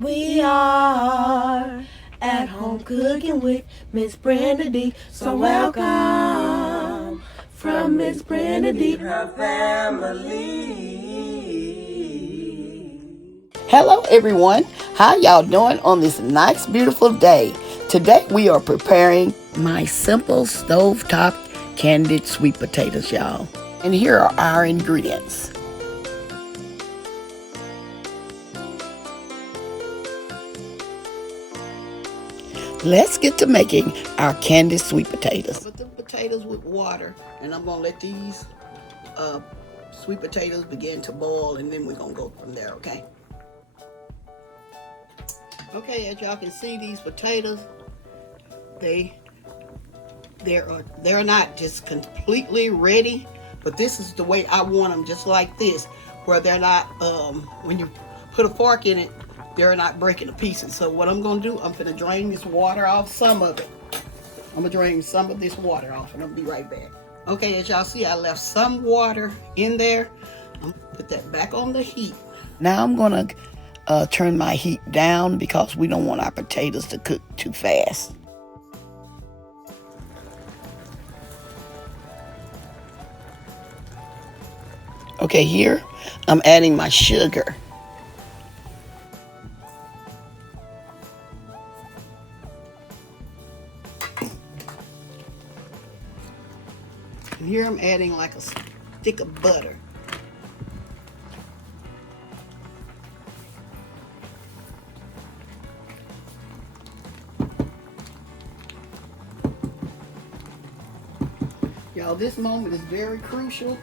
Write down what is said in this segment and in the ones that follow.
We are at home cooking with msbrendadee. So welcome from msbrendadee, her family. Hello everyone, how y'all doing on this nice beautiful day? Today we are preparing my simple stovetop candied sweet potatoes, y'all. And here are our ingredients. Let's get to making our candied sweet potatoes. Put the potatoes with water, and I'm gonna let these sweet potatoes begin to boil, and then we're gonna go from there, okay? Okay, as y'all can see, these potatoes, they're not just completely ready, but this is the way I want them, just like this, where they're not when you put a fork in it, they're not breaking to pieces. So what I'm gonna do, I'm gonna drain this water off, some of it. I'm gonna drain some of this water off, and I'll be right back. Okay, as y'all see, I left some water in there. I'm gonna put that back on the heat. Now I'm gonna turn my heat down because we don't want our potatoes to cook too fast. Okay, here I'm adding my sugar. And here I'm adding like a stick of butter. Y'all, this moment is very crucial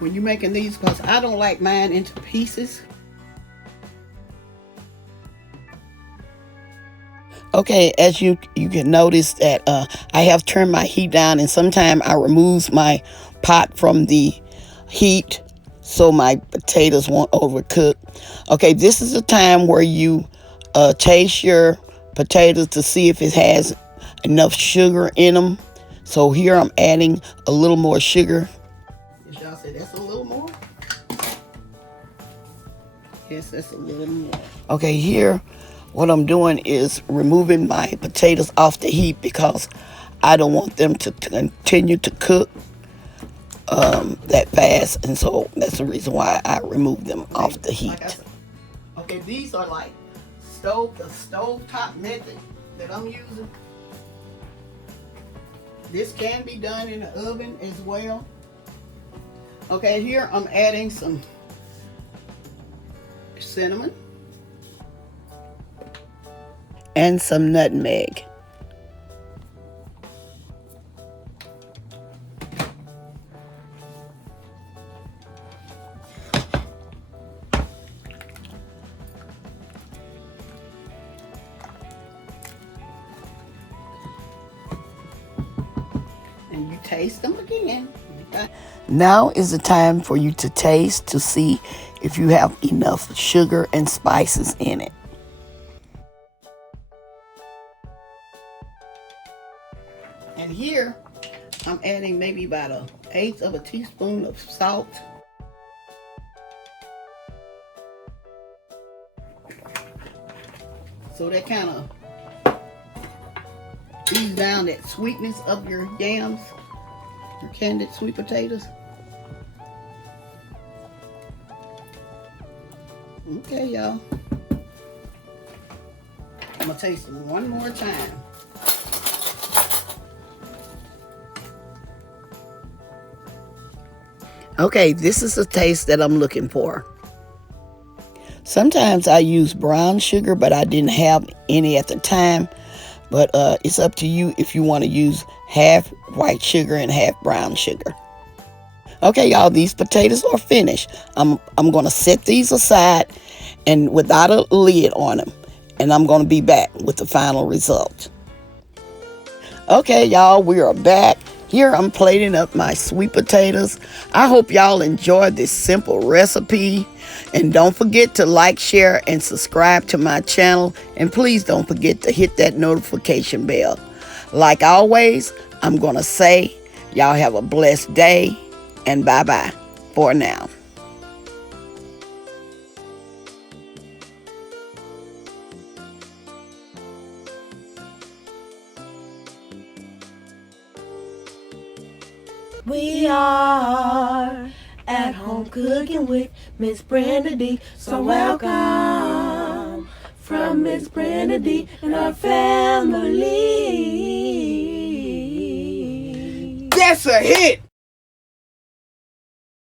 when you're making these, because I don't like mine into pieces. Okay, as you can notice that I have turned my heat down, and sometimes I remove my pot from the heat so my potatoes won't overcook. Okay, this is the time where you taste your potatoes to see if it has enough sugar in them. So here I'm adding a little more sugar. Yes, y'all say that's a little more? Yes, that's a little more. Okay, here what I'm doing is removing my potatoes off the heat because I don't want them to continue to cook that fast, and so that's the reason why I remove them off the heat. Like okay, these are like the stovetop method that I'm using. This can be done in the oven as well. Okay, here I'm adding some cinnamon and some nutmeg. And you taste them again. Now is the time for you to taste to see if you have enough sugar and spices in it. And here I'm adding maybe about 1/8 of a teaspoon of salt. So that kind of ease down that sweetness of your yams, your candied sweet potatoes. Okay, y'all. I'm gonna taste them one more time. Okay, this is the taste that I'm looking for. Sometimes I use brown sugar, but I didn't have any at the time. But it's up to you if you want to use half white sugar and half brown sugar. Okay, y'all, these potatoes are finished. I'm going to set these aside and without a lid on them. And I'm going to be back with the final result. Okay, y'all, we are back. Here I'm plating up my sweet potatoes. I hope y'all enjoyed this simple recipe. And don't forget to like, share, and subscribe to my channel. And please don't forget to hit that notification bell. Like always, I'm going to say, y'all have a blessed day. And bye-bye for now. We are at home cooking with msbrendadee. So welcome from msbrendadee and our family. That's a hit.